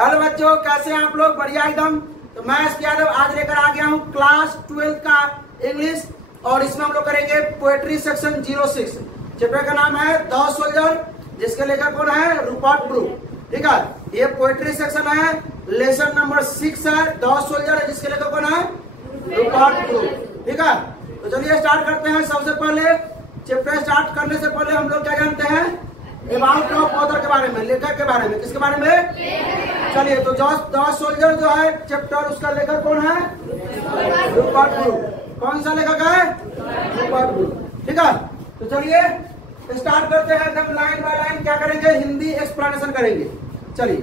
Hello बच्चों, कैसे हैं आप लोग? बढ़िया एकदम। तो मैं एस यादव आज लेकर आ गया हूँ क्लास 12 का इंग्लिश, और इसमें हम लोग करेंगे पोएट्री सेक्शन 06। चैप्टर का नाम है द सोल्जर, जिसके लेखक कौन है? Rupert Brooke. ठीक है, ये पोएट्री सेक्शन है, लेसन नंबर 6 है, द सोल्जर है, जिसके लेखक कौन है? Rupert Brooke. ठीक है, तो चलिए स्टार्ट करते हैं। सबसे पहले चैप्टर स्टार्ट करने से पहले हम लोग क्या जानते हैं? अबाउट ऑफ ऑथर के बारे में, लेखक के बारे में। किसके बारे में? चलिए, तो द सोल्जर जो है चैप्टर, उसका लेखक कौन है? Rupert Brooke. कौन सा लेखक है? Rupert Brooke. ठीक है, तो चलिए स्टार्ट करते हैं एकदम लाइन बाय लाइन। क्या करेंगे? हिंदी एक्सप्लेनेशन करेंगे। चलिए,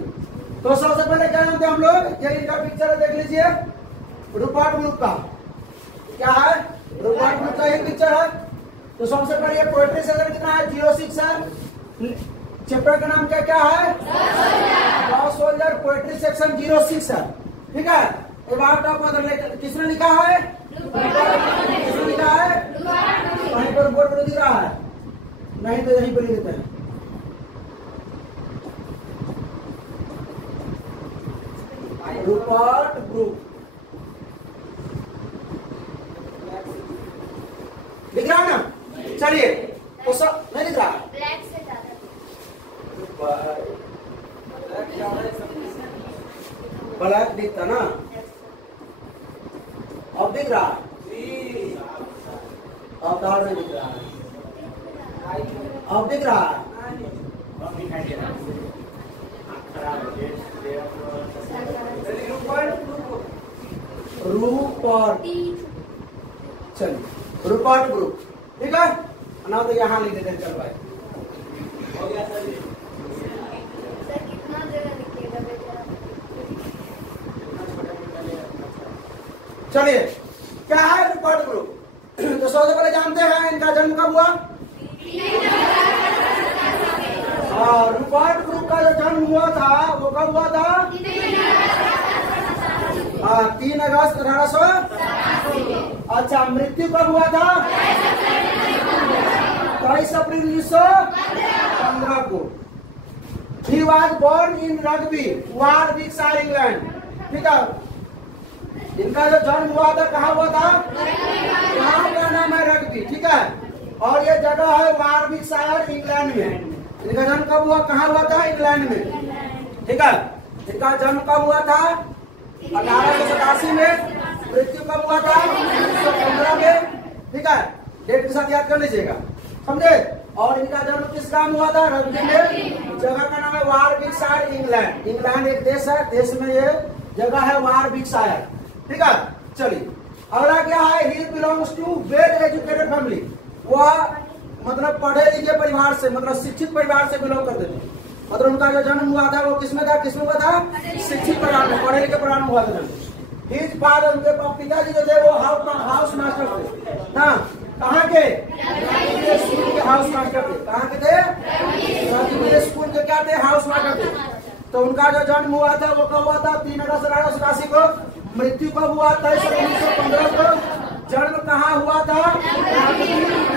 तो सबसे पहले क्या जानते हैं हम लोग? ये इनका पिक्चर है, देख लीजिए, रूपर्ट ब्रूक का। क्या है? रूपर्ट ब्रूक का एक पिक्चर है। तो सबसे पहले पोएट्री सेक्शन कितना है? 06 है। चैप्टर का नाम क्या क्या है? The soldier. पोएट्री सेक्शन 06 है। ठीक है, अबाउट ऑफ ऑथर किसने लिखा है? किसने लिखा है? कहीं पर बोर्ड पर दिख रहा है? नहीं तो यहीं पर लिख देते हैं। रूपर्ट ब्रूक लिख रहा है ना? चलिए, तो सब नहीं लिख रहा है। ब्लैक दिखता ना? अब दिख रहा है? अब दाढ़ नहीं दिख रहा है। अब दिख रहा है? रूपर्ट, चलिए, रूपर्ट ब्रूक। ठीक है ना? तो यहाँ लिख देते हैं। चल भाई, हो गया सर। चलिए, क्या है रूपर्ट ब्रूक? तो सबसे पहले जानते हैं इनका जन्म कब हुआ? रूपर्ट ब्रूक का जो जन्म हुआ था वो कब हुआ था? 3 अगस्त 1800। अच्छा, मृत्यु कब हुआ था? 22 अप्रैल 1915 को। He was born in Rugby, Warwickshire, England. ठीक है, इनका जो जन्म हुआ था कहाँ हुआ था? यहाँ का नाम है रग्बी। ठीक है, और ये जगह है वारविकशायर, इंग्लैंड में। इनका जन्म कब हुआ? कहाँ हुआ था? इंग्लैंड में। ठीक है, इनका जन्म कब हुआ था? 1887 में। मृत्यु कब हुआ था? 1915 में। ठीक है, डेट के साथ याद कर लीजिएगा, समझे? और इनका जन्म किस गांव में हुआ था? रग्बी में। जगह का नाम है वारविकशायर, इंग्लैंड। इंग्लैंड एक देश है, देश में ये जगह है वारविकशायर। ठीक है, चलिए अगला क्या है? He belongs to well educated family. वह मतलब पढ़े लिखे परिवार से, मतलब शिक्षित परिवार से बिलोंग करते थे। मतलब उनका जो जन्म हुआ था वो किसमें था? किसमें हुआ था? शिक्षित परिवार में, पढ़े लिखे परिवार में हुआ था जन्म। हिज फादर, उनके पिताजी जो थे वो हाउस मास्टर थे। हाँ, कहाँ के? स्कूल के हाउस मास्टर थे। कहाँ के थे? स्कूल के क्या थे? हाउस मास्टर थे। तो उनका जो जन्म हुआ था वो कब हुआ था? 3 अगस्त 1887 को। मृत्यु कब हुआ? 23 अप्रैल 1915 को। जन्म कहाँ हुआ था?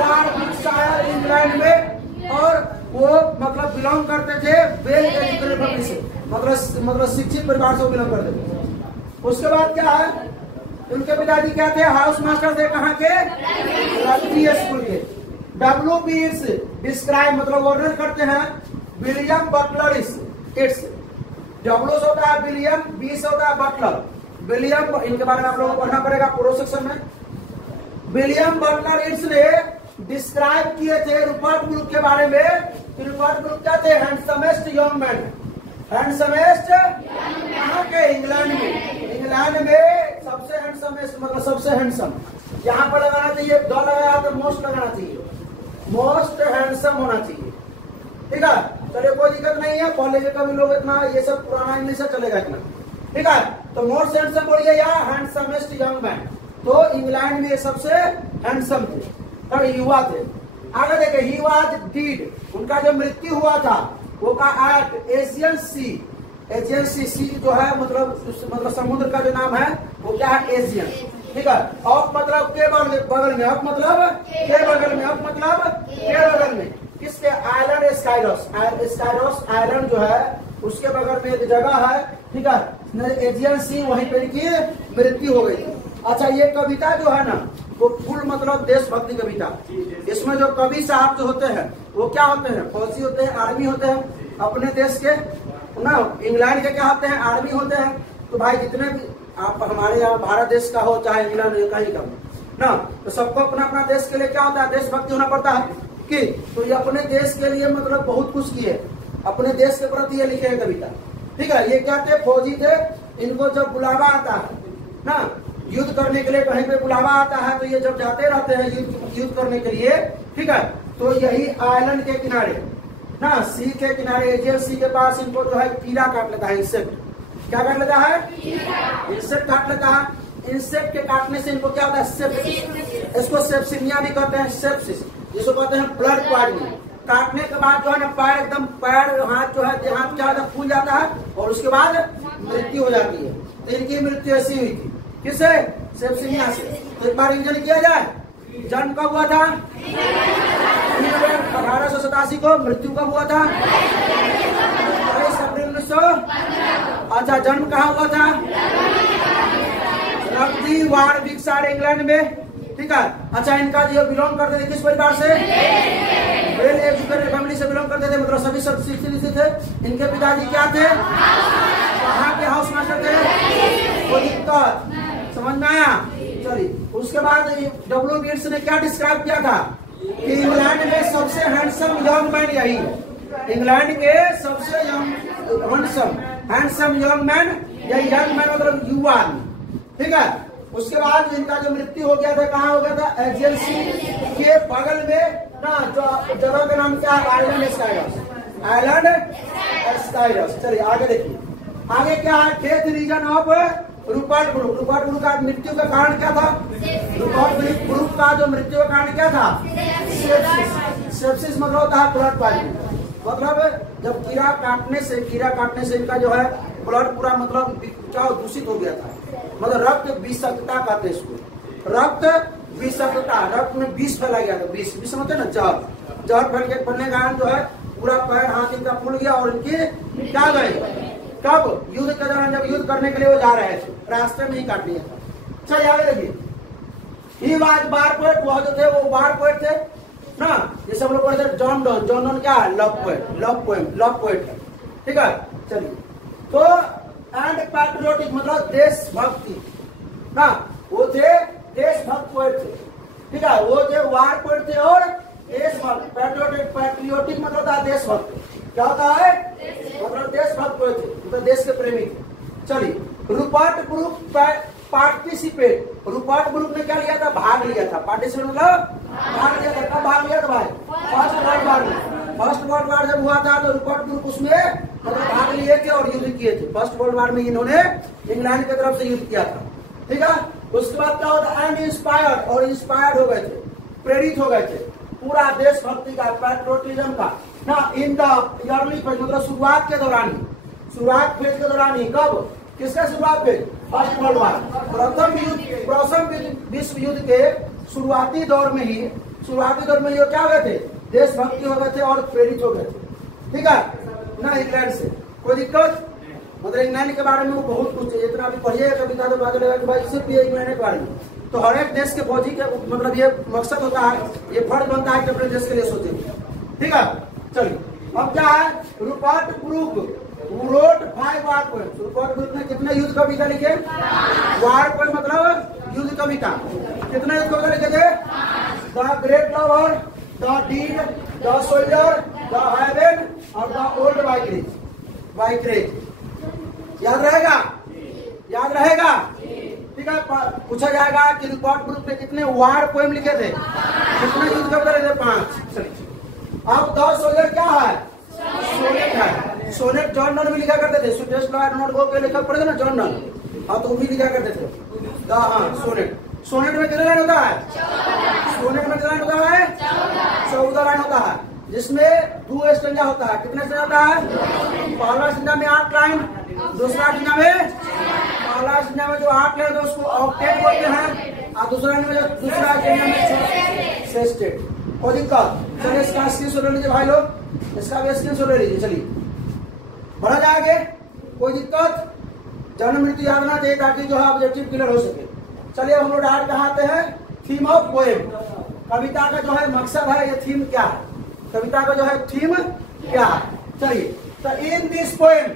वारविकशायर, इंग्लैंड में। और वो मतलब बिलोंग करते थे वेल एजुकेटेड फैमिली से, मतलब शिक्षित परिवार से वो बिलोंग करते थे। उसके बाद क्या है? उनके पिताजी क्या थे? हाउस मास्टर थे। कहाँ के? रग्बी स्कूल के। डब्ल्यू बीट्स डिस्क्राइब, मतलब वर्णन करते हैं विलियम बटलर इट्स। डब्ल्यू होता है विलियम, बीस होता है बटलर। विलियम, इनके बारे में आप लोगों को पढ़ना पड़ेगा पूरा सेक्शन में। विलियम बटलर इट्स ने डिस्क्राइब किए थे रूपर्ट ब्रूक के बारे में। रूपर्ट ब्रूक क्या थे? हैंडसमेस्ट यंग मैन। हैंडसमेस्ट कहाँ के? इंग्लैंड में। इंग्लैंड में सबसे हैंडसमेस्ट, मतलब सबसे हैंडसम। यहाँ पर लगाना चाहिए, द लगाया तो मोस्ट लगाना चाहिए। मोस्ट हैंडसम होना चाहिए। ठीक है, चलिए, कोई दिक्कत नहीं है। कॉलेज का भी लोग इतना ये सब पुराना इंग्लिश चलेगा इतना। ठीक है, तो मोस्ट हैंडसम बोलिए या हैंडसमेस्ट यंग मैन। तो इंग्लैंड में सबसे हैंडसम थे और युवा थे। आगे देखे, ही वाज डीड, उनका जो मृत्यु हुआ था वो का एट एशियन सी। एशियन सी जो है मतलब समुद्र का जो नाम है वो क्या है? एशियन। ठीक है, ऑफ मतलब के बगल में, ऑफ मतलब के बगल में, ऑफ मतलब के बगल में। किसके? आइलैंड स्काइरोस। स्काइरोस आइलैंड जो है उसके बगल में एक जगह है, ठीक है, एजियन सी, वहीं पे इनकी मृत्यु हो गई थी। अच्छा, ये कविता जो है ना वो फुल मतलब देशभक्ति कविता। इसमें जो कवि साहब जो होते हैं वो क्या होते हैं, फौजी होते हैं, आर्मी होते हैं अपने देश के ना। इंग्लैंड के क्या होते हैं, आर्मी होते हैं। तो भाई जितने भी आप हमारे यहाँ भारत देश का हो चाहे इंग्लैंड कहीं का ना, तो सबको अपना अपना देश के लिए क्या होता है, देशभक्ति होना पड़ता है कि तो ये अपने देश के लिए मतलब बहुत कुछ किए, अपने देश के प्रति ये लिखे हैं कविता, ठीक है। ये क्या थे, फौजी थे। इनको जब बुलावा आता है ना युद्ध करने के लिए, कहीं पे बुलावा आता है तो ये जब जाते रहते हैं युद्ध करने के लिए, ठीक है, तो यही आइलैंड के किनारे ना, सी के किनारे, एजियन सी के पास इनको जो है कीड़ा काट लेता है, इंसेक्ट। क्या काट लेता है, इंसेक्ट काट लेता है। इंसेक्ट के काटने से इनको क्या होता है, सेप्सिस। इसको सेप्सिमिया भी कहते हैं, सेप्सिस जिसको कहते हैं ब्लड पॉइजनिंग। काटने के बाद जो है ना पैर एकदम, पैर हाथ जो है हाथ क्या होता है, फूल जाता है और उसके बाद मृत्यु हो जाती है। तो इनकी मृत्यु ऐसी हुई थी, किससे, सेप्सिमिया से। तो एक बार रिवीजन किया जाए, जन्म कब हुआ था, 1887 को। मृत्यु कब हुआ था, 22 अप्रैल 1900। अच्छा, जन्म कहाँ हुआ था, रग्बी वारविकशायर इंग्लैंड में, ठीक है। अच्छा, इनका जो बिलोंग करते थे किस परिवार से, वेल एजुकेटेड फैमिली से बिलोंग करते थे, मतलब सभी शिक्षित थे। इनके पिताजी क्या थे, कहाँ के हाउस मास्टर थे, कोई दिक्कत समझ में आया। चलिए, उसके बाद डब्ल्यू बीट्स ने क्या डिस्क्राइब किया था कि इंग्लैंड में सबसे हैंडसम यंग मैन यही, इंग्लैंड के सबसे हैंडसम यंग मैन यही, यंग मैन मतलब युवा, ठीक है। उसके बाद इनका जो मृत्यु हो गया था, कहाँ हो गया था, एजियन सी के बगल में ना, जो जगह का नाम क्या है, आइलैंड स्काइरस, आइलैंड स्काइरस। चलिए आगे देखिए, आगे क्या है, death reason of Rupert Brooke. Rupert Brooke का मृत्यु का कारण क्या था, रूपर्ट ब्रूक का जो मृत्यु का कारण क्या था, सेप्सिस मतलब होता है ब्लड पॉइजनिंग। मतलब जब कीड़ा काटने से इनका जो है ब्लड पूरा मतलब क्या दूषित हो गया था, मतलब रक्त विषाक्तता कहते हैं इसको, रक्त विषाक्तता, रक्त में विष फैला गया था, विष समझते ना, जहर फैलने के कारण जो है पूरा पैर हाथ इनका फूल गया और इनकी क्या गए, कब, युद्ध के दौरान जब युद्ध करने के लिए वो जा रहे थे, रास्ते में ही काट लिया था। चलिए आगे देखिए, ही वाज वार पोएट, वह जो थे वो वार पोएट थे ना, जैसे हम लोग पढ़ते थे जॉन डॉन। जॉन डॉन क्या है, लव पोएट है, ठीक है। चलिए, तो एंड पैट्रियोटिक मतलब देशभक्ति ना, वो थे देशभक्त पोएट थे, ठीक है। वो जो वार पोएट थे और देशभक्त, पैट्रियोटिक मतलब होता है देशभक्त, क्या होता है, मतलब देशभक्त पोएट थे, मतलब देश के प्रेमी थे। चलिए, Rupert Brooke participate, Rupert Brooke ने क्या लिया था, भाग लिया था, पार्टिसिपेट मतलब भाग लिया था। कब भाग लिया था भाई, फर्स्ट वर्ल्ड वार में। फर्स्ट वर्ल्ड वार जब हुआ था तो रूपर्ट ब्रूक उसमें मतलब भाग लिए थे और युद्ध किए थे। फर्स्ट वर्ल्ड वार में इन्होंने इंग्लैंड की तरफ से युद्ध किया था, ठीक है। उसके बाद क्या होता, एंड इंस्पायर्ड, और इंस्पायर्ड हो गए थे, प्रेरित हो गए थे पूरा देशभक्ति का, पैट्रियोटिज्म का ना, इन द अर्ली फेज मतलब शुरुआत के दौरान ही, कब, किसका शुरुआत फेज, फर्स्ट वर्ल्ड वार, प्रथम विश्व युद्ध के शुरुआती दौर में ही ये क्या हो गए थे, देशभक्ति हो गए थे और प्रेरित हो गए थे, ठीक है ना। इंग्लैंड से कोई दिक्कत, मतलब इंग्लैंड के बारे में वो बहुत कुछ है, इतना भी पढ़िए कविता तो बात लगेगा कि भाई सिर्फ ये इंग्लैंड के बारे में। तो हर एक देश के फौजी के मतलब ये मकसद होता है, ये फर्ज बनता है कि अपने देश के लिए सोचे, ठीक है। चलिए, अब क्या है, रूपर्ट ब्रूक रोट 5 वार पोएम्स। रूपर्ट ब्रूक ने कितने युद्ध कविता लिखे, वार पोएम मतलब युद्ध कविता, कितने युद्ध कविता लिखे थे, the great lover, the deed, the soldier, the heaven और द ओल्ड वाइक्रेज। याद रहेगा, ठीक है। पूछा जाएगा कि रूपर्ट ब्रूक ने कितने वार पोएम लिखे थे, कितने युद्ध कविता लिखे थे, 5। अब 10 सोल्जर क्या है, सोनेट है। सोनेट जॉन डन भी लिखा करते थे, स्वीटेस्ट लॉयर नोट गो के लेखक पढ़े थे ना जॉन डन, हाँ तो वो भी लिखा करते थे। हाँ, सोनेट में कितने लाइन होता है, सोनेट में कितना लाइन होता है, 14 लाइन होता है, जिसमें 2 स्टेंजा होता है। कितने स्टेंजा होता है, पहला स्टेंजा में 8 लाइन, दूसरा स्टेंजा में, पहला स्टेंजा में जो 8 लाइन है उसको ऑक्टेट बोलते हैं, और दूसरा स्टेंजा में सेस्टेट। कोई दिक्कत, चलिए इसका स्क्रीनशॉट ले लीजिए भाई लोग, इसका भी स्क्रीनशॉट ले लीजिए। चलिए बढ़ा जाएंगे, कोई दिक्कत? जन्म मृत्यु याद ना चाहिए ताकि जो है ऑब्जेक्टिव क्लियर हो सके। चलिए हम लोग डायरेक्ट कहाँ आते हैं, थीम ऑफ पोएम। कविता का जो है मकसद है, ये थीम क्या है, कविता का जो है थीम क्या है। चलिए, तो इन दिस पोएम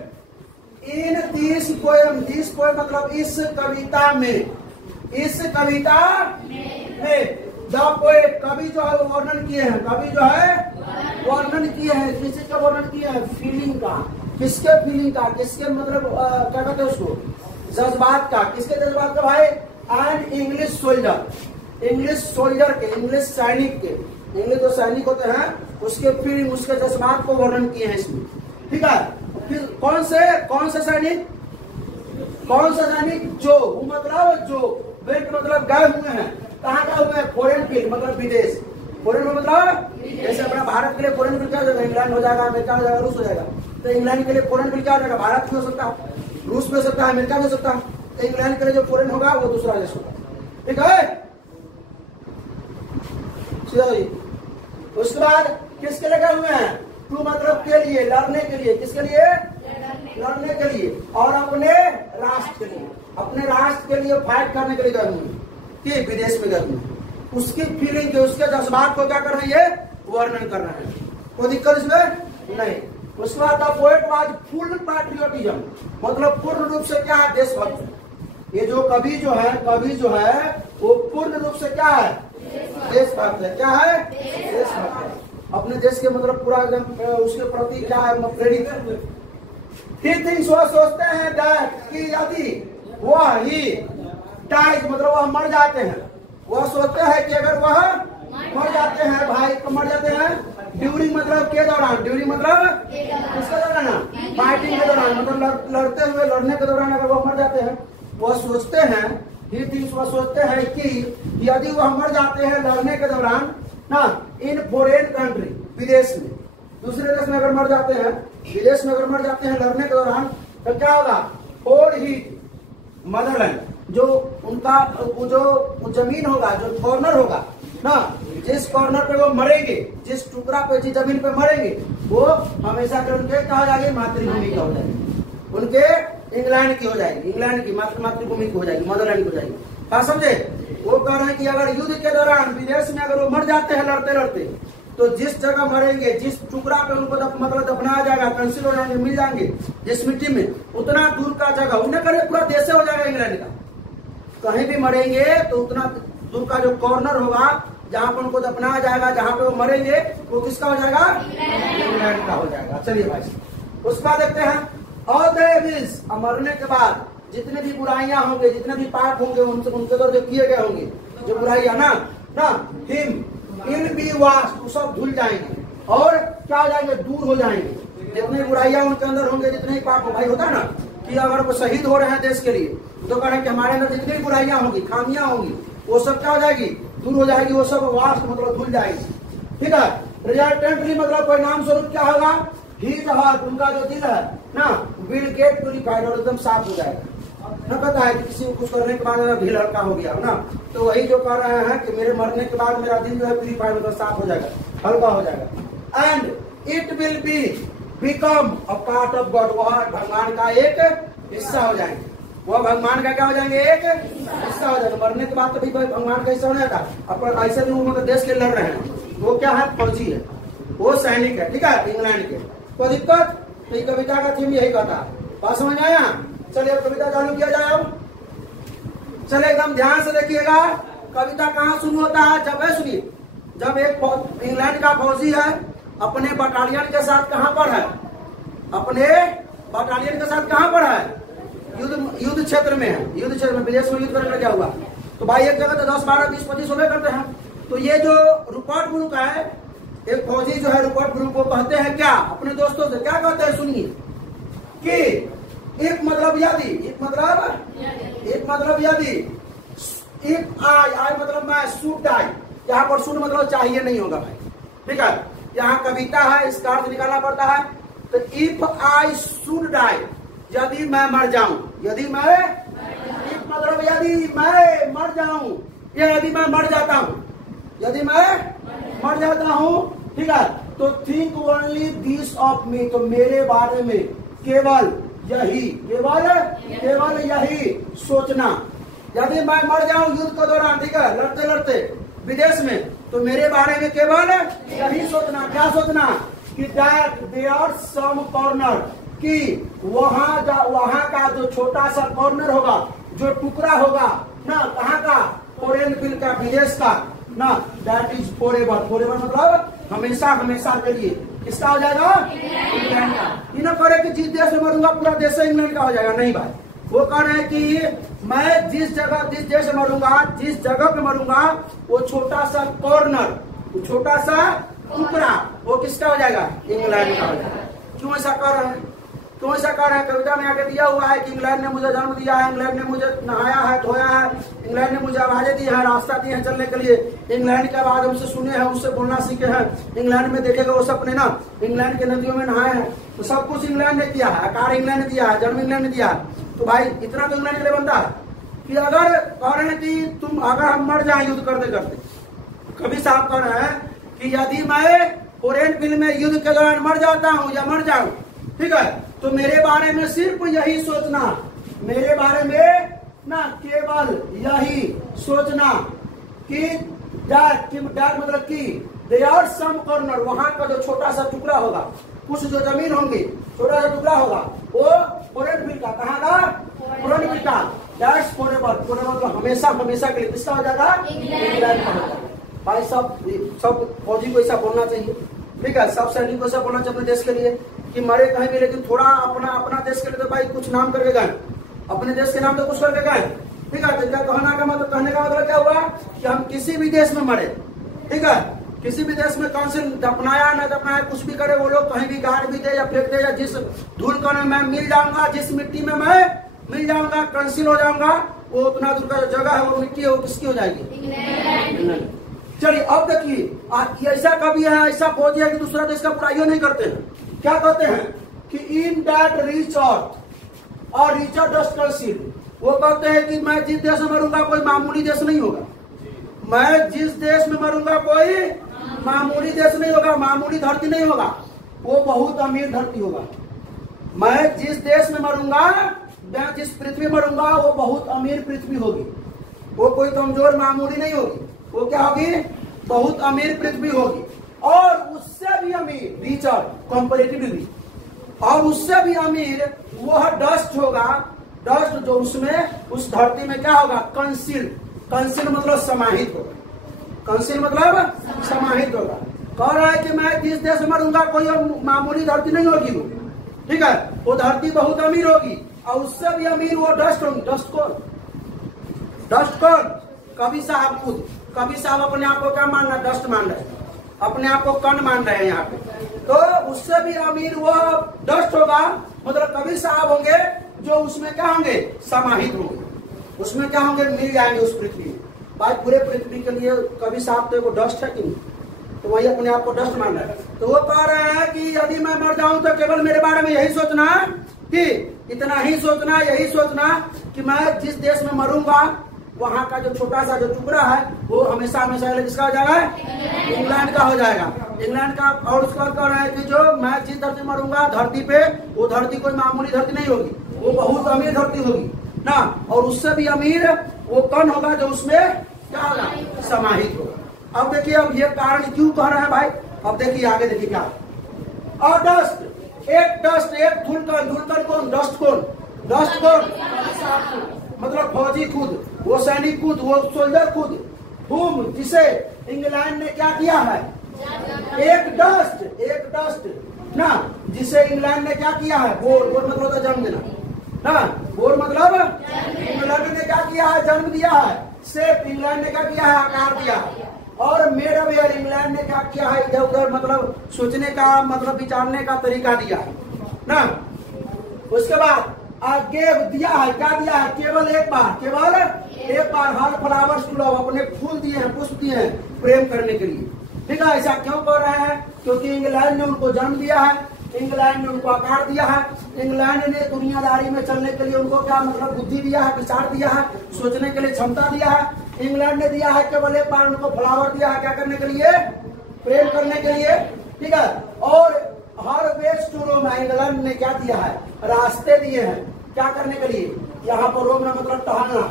मतलब इस कविता में, इस कविता में द पोएट, कवि जो है वो वर्णन किए हैं, कवि जो है वर्णन किए हैं, किस चीज का वर्णन किए हैं, फीलिंग का। किसके फीलिंग का, किसके मतलब क्या कहते हैं उसको, जज्बात का। किसके जज्बात का भाई? And English soldier, English soldier के, इंग्लिश सैनिक के, इंग्लिश जो सैनिक होते हैं उसके फीलिंग, उसके जज्बात को वर्णन किए हैं इसमें। ठीक है, फिर कौन से सैनिक, कौन सा सैनिक? जो मतलब जो, वेट मतलब गए हुए हैं, कहाँ गए हुए हैं? फॉरेन फील्ड मतलब विदेश। फॉरेन में मतलब जैसे अपना भारत के लिए फॉरेन फील्ड क्या हो जाएगा, इंग्लैंड हो जाएगा, अमेरिका हो जाएगा, रूस हो जाएगा। तो इंग्लैंड के लिए फॉरेन फील्ड क्या हो जाएगा? भारत भी हो सकता है, रूस भी हो सकता है, अमेरिका भी हो सकता है। तो इंग्लैंड के लिए जो फॉरेन होगा वो दूसरा देश होगा। ठीक है, उसके बाद किसके लगे हुए हैं? टू मतलब के लिए, लड़ने के लिए। किसके लिए? लड़ने के लिए, और अपने राष्ट्र के लिए, अपने राष्ट्र के लिए फाइट करने के लिए गए हुए, कि विदेश में गए हुए। उसकी फीलिंग के, उसके जज्बात को क्या कर रहे हैं, ये वर्णन कर रहे हैं। कोई दिक्कत इसमें नहीं। उसके बाद पोएट वाज फुल पैट्रियोटिज्म, मतलब पूर्ण रूप से क्या है, देशभक्त। ये जो कवि जो है वो पूर्ण रूप से क्या है, देशभक्त है। क्या है? देशभक्त है, अपने देश के मतलब पूरा एकदम उसके प्रति क्या है, प्रेरित है। He thinks, वह सोचते हैं that कि यदि वह ही डाइज मतलब वह मर जाते हैं, वह सोचते हैं कि अगर वह मर जाते हैं भाई, तो मर जाते हैं ड्यूरिंग मतलब के दौरान, ड्यूरिंग मतलब किसके दौरान, फाइटिंग के दौरान, मतलब लड़ते हुए, लड़ने के दौरान अगर वह मर जाते हैं, वह सोचते हैं, ही थिंक्स वह सोचते हैं कि यदि वह मर जाते हैं लड़ने के दौरान ना, इन फॉरेन कंट्री विदेश में, दूसरे देश में अगर मर जाते हैं, विदेश में अगर मर जाते हैं लड़ने के दौरान, तो क्या होगा, फॉर ही मदरलैंड, जो उनका जो जमीन होगा, जो कॉर्नर होगा ना, जिस कॉर्नर पे वो मरेंगे, जिस टुकड़ा पे, जिस जमीन पे मरेंगे, वो हमेशा के उनके क्या हो जाएगी, मातृभूमि का हो जाएगी, उनके इंग्लैंड की हो जाएगी, इंग्लैंड की मातृभूमि की हो जाएगी, मदरलैंड की हो जाएगी। क्या समझे? वो कह रहे हैं कि अगर युद्ध के दौरान विदेश में अगर वो मर जाते हैं लड़ते लड़ते, तो जिस जगह मरेंगे, जिस टुकड़ा पे उनको मतलब दफनाया जाएगा, कंसील हो जाएंगे, मिल जाएंगे जिस मिट्टी में, उतना दूर का जगह, उन्हें करे पूरा देश हो जाएगा इंग्लैंड का। कहीं भी मरेंगे तो उतना दूर का जो कॉर्नर होगा जहां पर उनको दफनाया जाएगा, जहां पे वो मरेंगे, वो किसका हो जाएगा, इंग्लैंड का हो जाएगा। चलिए भाई, उसके बाद देखते हैं, ऑल द एविल्स, मरने के बाद जितने भी बुराइयां होंगे, जितने भी पाप होंगे, उनके द्वारा जो किए गए होंगे, जो बुराइयां ना हिम इन बी वास्ट, वो सब धुल जाएंगे और क्या हो जाएंगे, दूर हो जाएंगे। जितनी बुराइयां उनके अंदर होंगे, जितने ही पाप, भाई होता है ना कि अगर वो शहीद हो रहे हैं देश के लिए, तो कह रहे हैं कि हमारे अंदर जितनी बुराइयां होंगी, खामियां होंगी, वो सब क्या हो जाएगी, दूर हो जाएगी, वो सब वास्ट मतलब धुल जाएगी। ठीक है, रिजल्टेंटली मतलब परिणाम स्वरूप क्या होगा, हिज हार्ट, उनका जो दिल है ना, विल गेट प्यूरिफाइड, और एकदम साफ हो जाएगा। न पता है कि किसी को कुछ करने के बाद दिल हल्का हो गया ना, तो वही जो कह रहे हैं कि मेरे मरने के बाद मेरा दिल जो है प्यूरिफाइड होगा, साफ हो जाएगा, हल्का हो जाएगा। And it will be become a part of God, वह भगवान का एक हिस्सा हो जाएंगे, वह भगवान का क्या हो जाएंगे, एक हिस्सा हो जाएगा। मरने के बाद तो भी भगवान का हिस्सा हो जाएगा। अपन ऐसे भी मतलब देश के लड़ रहे हैं, वो क्या है, फौजी है, वो सैनिक है, ठीक है, इंग्लैंड के। कोई दिक्कत? तो कविता का थीम यही कहता है। बात समझ आया? चलिए कविता चालू किया जाए। अब चले एकदम ध्यान से देखिएगा, कविता कहाँ शुरू होता है, जब है सुनिए, जब एक इंग्लैंड का फौजी है अपने बटालियन के साथ कहाँ पर है, अपने बटालियन के साथ कहाँ पर है, युद्ध क्षेत्र में है, युद्ध क्षेत्र में, विदेश में युद्ध करके क्या हुआ, तो भाई एक जगह तो 10, 12, 20, 25 होने करते हैं। तो ये जो रुपर्ट ब्रूक है, एक फौजी जो है रुपर्ट ब्रूक को कहते हैं क्या, अपने दोस्तों से क्या कहते हैं सुनिए, कि एक मतलब यदि, एक मतलब यदि, इफ आई मतलब मैं, शुड डाई, यहाँ पर शुड मतलब चाहिए नहीं होगा भाई, ठीक है, यहाँ कविता है, इसका अर्थ निकालना पड़ता है। तो इफ आई शुड डाई, यदि मैं मर जाऊं, यदि मैं, इफ मतलब यदि मैं मर जाऊं, या यदि मैं मर जाता हूं, यदि मैं मर जाता हूं, ठीक है, तो think only this of me, तो मेरे बारे में केवल यही सोचना। यदि मैं मर जाऊं युद्ध के दौरान, ठीक है, लड़ते लड़ते विदेश में, तो मेरे बारे में केवल यही सोचना। क्या सोचना? कि दैट देयर सम कॉर्नर, कि वहां का जो छोटा सा कॉर्नर होगा, जो टुकड़ा होगा ना, कहाँ का? फॉरेन फील्ड का, विदेश का ना, दैट इज फॉरएवर। फॉरएवर मतलब हमेशा हमेशा के लिए। किसका हो जाएगा? इंग्लैंड का। ये ना करे कि जिस देश में मरूंगा पूरा देश इंग्लैंड का हो जाएगा, नहीं भाई। वो कह रहे हैं कि मैं जिस देश में मरूंगा, जिस जगह पे मरूंगा, वो छोटा सा कॉर्नर, वो छोटा सा टुकड़ा, वो किसका हो जाएगा? इंग्लैंड का हो जाएगा। क्यों ऐसा कर रहे हैं? क्यों ऐसा कर रहे हैं? कविता में आगे दिया हुआ है कि इंग्लैंड ने मुझे जन्म दिया है, इंग्लैंड ने मुझे नहाया है, धोया है, इंग्लैंड ने मुझे आवाजें दी है, रास्ता दिए हैं चलने के लिए, इंग्लैंड के आवाज हमसे सुने हैं, उससे बोलना सीखे हैं, इंग्लैंड में देखेगा वो सपने ना, इंग्लैंड के नदियों में नहाए हैं, तो सब कुछ इंग्लैंड ने किया है, आकार इंग्लैंड ने दिया है, जन्म इंग्लैंड ने दिया है। तो भाई इतना तो इंग्लैंड के लिए बनता है कि अगर कह रहे हैं कि अगर हम मर जाए युद्ध करते करते, कभी साहब कह रहे हैं कि यदि मैं फॉरेन फील्ड में युद्ध के दौरान मर जाता हूँ या मर जाऊं, ठीक है, तो मेरे बारे में सिर्फ यही सोचना, मेरे बारे में ना केवल यही सोचना कि डैट मतलब कि देयर सम कॉर्नर, वहां का जो छोटा सा टुकड़ा होगा, कुछ जो जमीन होंगी, छोटा सा टुकड़ा होगा, वो फॉरेन फील्ड का, कहाँ का? फॉरेन फील्ड का। That's forever. फॉरएवर तो हमेशा हमेशा के लिए किसका हो जाएगा? इंग्लैंड का हो जाएगा। भाई सब फौजी को ऐसा बोलना चाहिए, ठीक है, सब सैनिक को ऐसा बोलना चाहिए अपने देश के लिए कि मरे कहीं भी, लेकिन थोड़ा अपना देश के लिए तो भाई कुछ नाम करके गए, अपने देश के नाम तो कुछ करके गए, ठीक है। तो कहने का मतलब क्या हुआ कि हम किसी भी देश में मरे, ठीक है, किसी भी देश में काउंसिल दफनाया न दफनाया, कुछ भी करे, वो लोग कहीं भी गाड़ भी दे या फेंक दे, या जिस धूल कण में मैं मिल जाऊंगा, जिस मिट्टी में मैं मिल जाऊंगा, काउंसिल हो जाऊंगा, वो उतना दूर का जगह है, वो मिट्टी है, वो किसकी हो जाएगी? चलिए अब देखिए, ऐसा कभी है, ऐसा फौजी है कि दूसरा देश का बुराइयों नहीं करते हैं। क्या कहते हैं कि इन दैट रिच अर्थ और रिचर डस्ट कंसील, वो कहते हैं कि मैं जिस देश में मरूंगा कोई मामूली देश नहीं होगा, मैं जिस देश में मरूंगा कोई मामूली देश नहीं होगा, मामूली धरती नहीं होगा, वो बहुत अमीर धरती होगा। मैं जिस देश में मरूंगा, मैं जिस पृथ्वी मरूंगा, वो बहुत अमीर पृथ्वी होगी, वो कोई कमजोर मामूली नहीं होगी, वो क्या होगी? बहुत अमीर पृथ्वी होगी। और उससे भी अमीर रिचर कंपैरेटिवली, और उससे भी अमीर वह डस्ट होगा, डस्ट जो उसमें उस धरती में क्या होगा? कंसील। कंसील मतलब समाहित होगा, कंसील मतलब समाहित होगा। कह रहा है कि मैं जिस देश में मरूंगा कोई मामूली धरती नहीं होगी, वो ठीक है, वो धरती बहुत अमीर होगी, और उससे भी अमीर वो डस्ट होगी। डस्ट कौन? डस्ट कौन? कभी साहब खुद, कभी साहब अपने आप को क्या मान रहा है? डस्ट मान रहे हैं, अपने आप को कण मान रहे हैं यहाँ पे। तो उससे भी अमीर वो डस्ट होगा, मतलब कभी साहब होंगे जो उसमें क्या होंगे? समाहित होंगे, उसमें क्या होंगे? मिल जाएंगे उस पृथ्वी में। भाई पूरे पृथ्वी के लिए कभी साहब तो वो डस्ट है कि नहीं, तो वही अपने आप को डस्ट मान रहा है। तो वो कह रहे हैं कि यदि मैं मर जाऊं तो केवल मेरे बारे में यही सोचना है, कि इतना ही सोचना, यही सोचना कि मैं जिस देश में मरूंगा वहां का जो छोटा सा जो टुकड़ा है वो हमेशा हमेशा किसका हो जाएगा? इंग्लैंड का हो जाएगा, इंग्लैंड का। और उसके बाद कह रहे हैं कि जो मैं जिस धरती मरूंगा धरती पे, वो धरती कोई मामूली धरती नहीं होगी, वो बहुत अमीर धरती होगी ना, और उससे भी अमीर वो कौन होगा? जो उसमें क्या होगा? समाहित होगा। अब देखिए, अब ये कारण क्यों कह रहे हैं भाई, अब देखिए आगे देखिए क्या। और डस्ट, एक धूलकण, धूलकण कौन? डस्ट कौन? डस्ट कौन? मतलब फौजी खुद, वो सैनिक खुद, वो सोल्जर खुद, हुम जिसे इंग्लैंड ने क्या किया है? एक डस्ट ना, जिसे इंग्लैंड ने क्या किया है? बोर मतलब होता जन्म देना ना, बोर मतलब इंग्लैंड ने क्या किया है? जन्म दिया है। सेफ, इंग्लैंड ने क्या किया है? आकार दिया है। और मेड अवेयर, इंग्लैंड ने क्या किया है? इधर उधर मतलब सोचने का, मतलब विचारने का तरीका दिया है ना। उसके बाद आगे दिया है, क्या दिया है? केवल एक बार हर फ्लावर्स टू लव, अपने फूल दिए हैं, पुष्प दिए हैं प्रेम करने के लिए, ठीक है। ऐसा क्यों कर रहे हैं? क्योंकि इंग्लैंड ने उनको जन्म दिया है, इंग्लैंड ने उनको आकार दिया है, इंग्लैंड ने दुनियादारी में चलने के लिए उनको क्या मतलब बुद्धि दिया है, विचार दिया है, सोचने के लिए क्षमता दिया है। इंग्लैंड ने दिया है केवल एक बार उनको फ्लावर दिया है, क्या करने के लिए? प्रेम करने के लिए, ठीक है। और her ways to roam, England ने क्या दिया है, रास्ते दिए हैं क्या करने के लिए, यहाँ पर रोमना मतलब टहलना,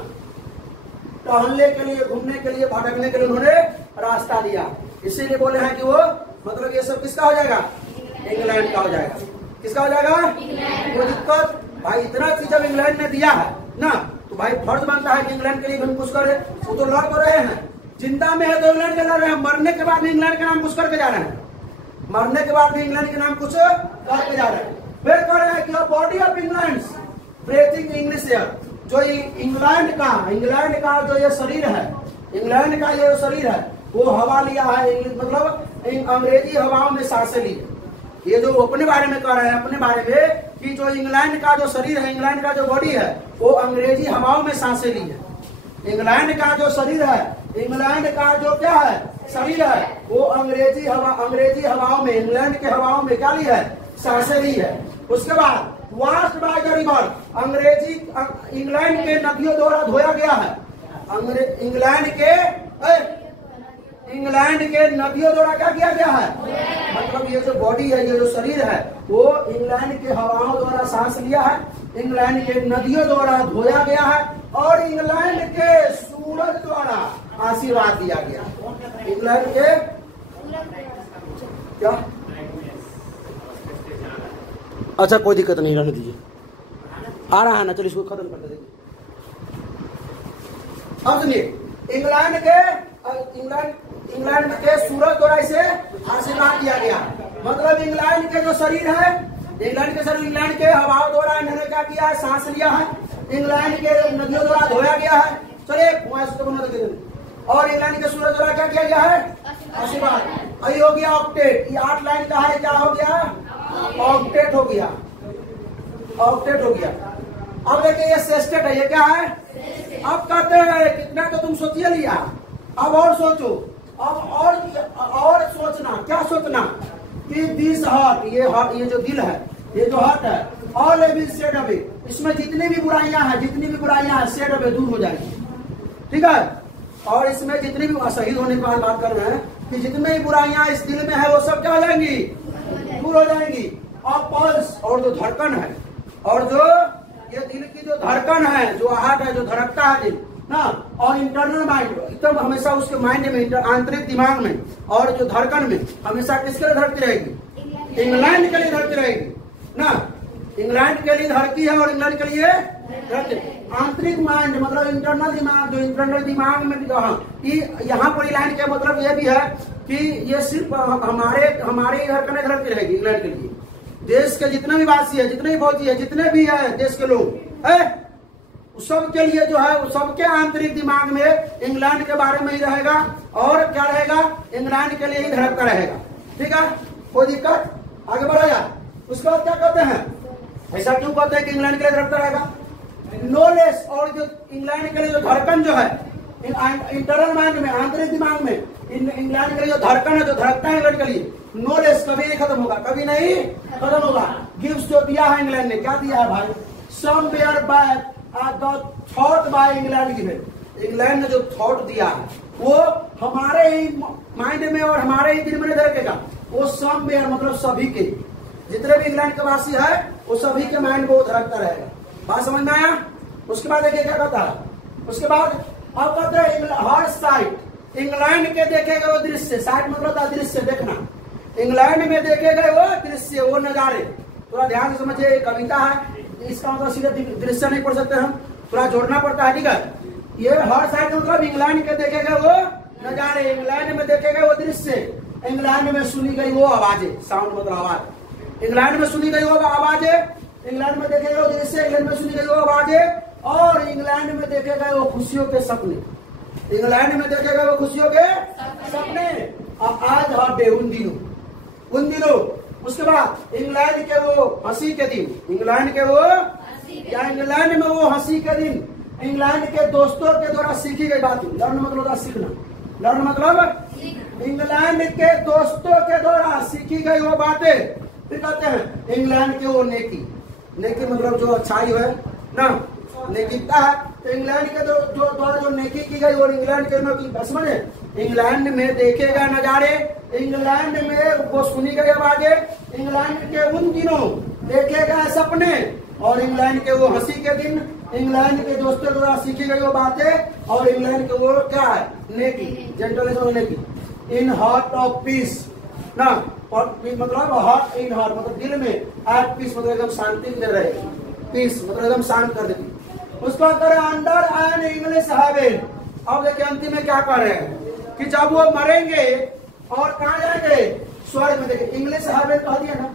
टहलने के लिए, घूमने के लिए, भटकने के लिए उन्होंने रास्ता दिया। इसीलिए बोले हैं कि वो मतलब ये सब किसका हो जाएगा, इंग्लैंड का हो जाएगा। किसका हो जाएगा, कोई दिक्कत भाई, इतना चीज जब इंग्लैंड ने दिया है ना, तो भाई फर्ज बनता है कि इंग्लैंड के लिए हम कुछ करें। वो तो लड़ तो रहे हैं, जिंदा में है तो इंग्लैंड के लड़ रहे हैं, मरने के बाद भी इंग्लैंड के नाम कुछ करके जा रहे हैं, मरने के बाद भी इंग्लैंड के नाम कुछ करके जा रहे हैं। फिर कह रहे हैं कि body of England breathing English air, जो इंग्लैंड का जो ये शरीर है, इंग्लैंड का ये शरीर है वो हवा लिया है, मतलब अंग्रेजी हवाओं में सांसें ली। ये जो अपने बारे में कह रहे हैं, अपने बारे में कि जो इंग्लैंड का जो शरीर है, इंग्लैंड का जो बॉडी है वो अंग्रेजी हवाओं में सांसें ली है। इंग्लैंड का जो शरीर है, इंग्लैंड का जो क्या है शरीर है, वो अंग्रेजी हवाओं में, इंग्लैंड के हवाओं में क्या ली है, सांसें ली है। उसके बाद वॉश्ड बाय द रिवर, अंग्रेजी इंग्लैंड के नदियों द्वारा धोया गया है, इंग्लैंड के नदियों द्वारा क्या किया गया है, मतलब ये जो बॉडी है, ये जो शरीर है वो इंग्लैंड के हवाओं द्वारा सांस लिया है, इंग्लैंड के नदियों द्वारा धोया गया है, और इंग्लैंड के सूरज द्वारा आशीर्वाद दिया गया। इंग्लैंड के क्या, अच्छा कोई दिक्कत नहीं, रहने दीजिए, आ रहा है ना, चलिए इसको खत्म कर देंगे। अब सुनिए, इंग्लैंड के सूरज द्वारा इसे आशीर्वाद दिया गया, मतलब इंग्लैंड के जो शरीर है, इंग्लैंड के हवाओं द्वारा इन्होंने क्या किया है, सांस लिया है, इंग्लैंड के नदियों द्वारा धोया गया है, चलिए और इंग्लैंड के सूरज द्वारा क्या किया गया है, आशीर्वाद। ये हो गया ऑक्टेट, ये 8 लाइन का है, क्या हो गया, ऑक्टेट हो गया, ऑक्टेट हो गया। अब देखिए ये सेस्टेट है, ये क्या है, अब कहते हैं कितना तो तुम सोचिए लिया, अब और सोचो, अब और सोचना, क्या सोचना कि दिस हार्ट, ये जो दिल है, ये जो हार्ट है, ऑल विल सेट अवे, इसमें जितनी भी बुराइयां हैं सेट अवे, दूर हो जाएगी, ठीक है। और इसमें जितनी भी शहीद होने की बात कर रहे हैं कि जितनी भी बुराइयां इस दिल में है वो सब क्या हो जाएंगी, दूर हो जाएंगी। और पल्स, और जो धड़कन है, और जो ये दिल की जो धड़कन है, जो हार्ट है, जो धड़कता है दिल ना, और इंटरनल माइंड, एकदम हमेशा उसके माइंड में, आंतरिक दिमाग में, और जो धड़कन में हमेशा किसके लिए धड़कती रहेगी, इंग्लैंड के लिए धड़कती रहेगी ना, इंग्लैंड के लिए धड़की है और इंग्लैंड के लिए धड़कती। आंतरिक माइंड मतलब इंटरनल दिमाग, जो इंटरनल दिमाग में यहाँ पर इंग्लैंड के मतलब ये भी है कि ये सिर्फ हमारे धड़कने धड़कती रहेगी इंग्लैंड के लिए। देश के जितने भी वासी है, जितने भी फौजी है, जितने भी है देश के लोग है, सबके लिए जो है, सबके आंतरिक दिमाग में इंग्लैंड के बारे में ही रहेगा, और क्या रहेगा, इंग्लैंड के लिए ही धड़कता रहेगा, ठीक है। कोई दिक्कत, आगे बढ़ाया। उसके बाद क्या कहते हैं, ऐसा क्यों कहते हैं कि इंग्लैंड के लिए धड़कता रहेगा, नॉलेज, और जो इंग्लैंड के लिए जो धड़कन जो है इंटरनल माइंड में, आंतरिक दिमाग में, इंग्लैंड के लिए जो धड़कन है, जो धड़कता है इंग्लैंड के लिए, नॉलेज कभी नहीं खत्म होगा, कभी नहीं खत्म होगा। गिव्स जो दिया है इंग्लैंड ने, क्या दिया है भाई, somewhere by the thought by England given, England ने जो थॉट दिया है वो हमारे ही माइंड में और हमारे ही दिल में धड़केगा, वो सम वेयर मतलब सभी के, जितने भी इंग्लैंड के वासी है वो सभी के माइंड में वो धड़कता रहेगा। बात समझ में आया। उसके बाद देखिए क्या कहता है, उसके बाद अब कहते हैं हर साइट, इंग्लैंड के देखे गए वो दृश्य, साइट मतलब दृश्य देखना, इंग्लैंड में देखे गए वो दृश्य, वो नजारे, थोड़ा ध्यान से समझिए, कविता है, इसका मतलब सीधे दृश्य नहीं पढ़ सकते हम, थोड़ा जोड़ना पड़ता है, ठीक है। ये हर साइड मतलब इंग्लैंड के देखे गए वो नजारे, इंग्लैंड में देखे गए वो दृश्य, इंग्लैंड में सुनी गई वो आवाजें, साउंड मतलब आवाज, इंग्लैंड में सुनी गई वो आवाजें, इंग्लैंड में देखे गए वो दृश्य, इंग्लैंड में सुनी गई वो आवाजें, और इंग्लैंड में देखे गए वो खुशियों के सपने, इंग्लैंड में देखे गए वो खुशियों के सपने। आज हर डे, उन दिनों उसके बाद इंग्लैंड के वो हंसी के दिन, इंग्लैंड के वो या इंग्लैंड में वो हंसी के दिन, इंग्लैंड के दोस्तों के द्वारा सीखी गई बात, लर्न मतलब सीखना, लर्न मतलब इंग्लैंड के दोस्तों के द्वारा सीखी गई वो बातें। फिर कहते हैं इंग्लैंड के वो नेकी, नेकी मतलब जो अच्छाई है ना, नेकिता है, तो इंग्लैंड के द्वारा जो नेकी की गई और इंग्लैंड के समझे, इंग्लैंड में देखे गए नजारे, इंग्लैंड में वो सुनी गई आवाजें, इंग्लैंड के उन दिनों देखे गए सपने और इंग्लैंड के वो हंसी के दिन, इंग्लैंड के दोस्तों द्वारा सीखी गई वो बातें और इंग्लैंड के वो क्या है नेकी, जेंटलनेस और नेकी। इन हार्ट ऑफ पीस ना, और मतलब हार्ट इन हार्ट मतलब दिल में, एट पीस मतलब एकदम शांति दे रहे, पीस मतलब एकदम शांत कर देती। उसको करे अंडर एन इंग्लिश हेवन। अब देखिए अंतिम में क्या कर रहे हैं कि जब वो मरेंगे और कहा जाएंगे स्वर्ग में। देखिए इंग्लिश हेवन कह दिया ना,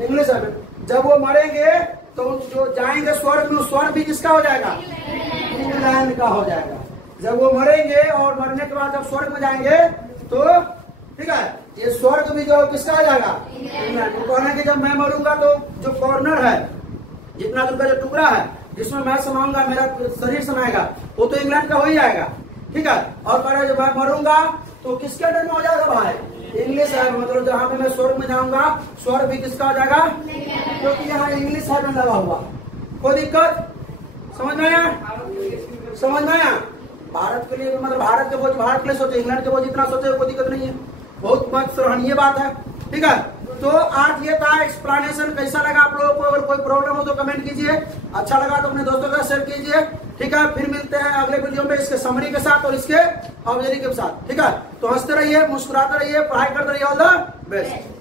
इंग्लिश हेवन। जब वो मरेंगे तो जो जाएंगे स्वर्ग में, स्वर्ग भी किसका हो जाएगा, इंग्लैंड का हो जाएगा। जब वो मरेंगे और मरने के बाद जब स्वर्ग में जाएंगे तो ठीक है, ये स्वर्ग भी जो किसका हो जाएगा, इंग्लैंड। वो कहना कि जब मैं मरूंगा तो जो कॉर्नर है, जितना दूर का जो टुकड़ा है जिसमें मैं समाऊंगा, मेरा शरीर समाएगा, वो तो इंग्लैंड का हो ही जाएगा। ठीक है, और कह रहे जब मैं मरूंगा तो किसके अंडर में हो जाएगा भाई, इंग्लिश है। मतलब जहां पे मैं स्वर्ग में जाऊंगा स्वर्ग भी किसका हो जाएगा, क्योंकि यहाँ इंग्लिश है लगा हुआ। कोई दिक्कत समझ में आया, समझ में आया। भारत के लिए मतलब भारत के बोझ भारत के लिए सोचे, इंग्लैंड के बोझ इतना सोचे कोई दिक्कत नहीं है, बहुत मत सराहनीय बात है। ठीक है, तो आज ये था एक्सप्लेनेशन। कैसा लगा आप लोगों को, अगर कोई प्रॉब्लम हो तो कमेंट कीजिए, अच्छा लगा तो अपने दोस्तों के साथ शेयर कीजिए। ठीक है, फिर मिलते हैं अगले वीडियो में इसके समरी के साथ और इसके ऑब्जेक्टिव के साथ। ठीक है, तो हंसते रहिए, मुस्कुराते रहिए, पढ़ाई करते रहिए। All the best.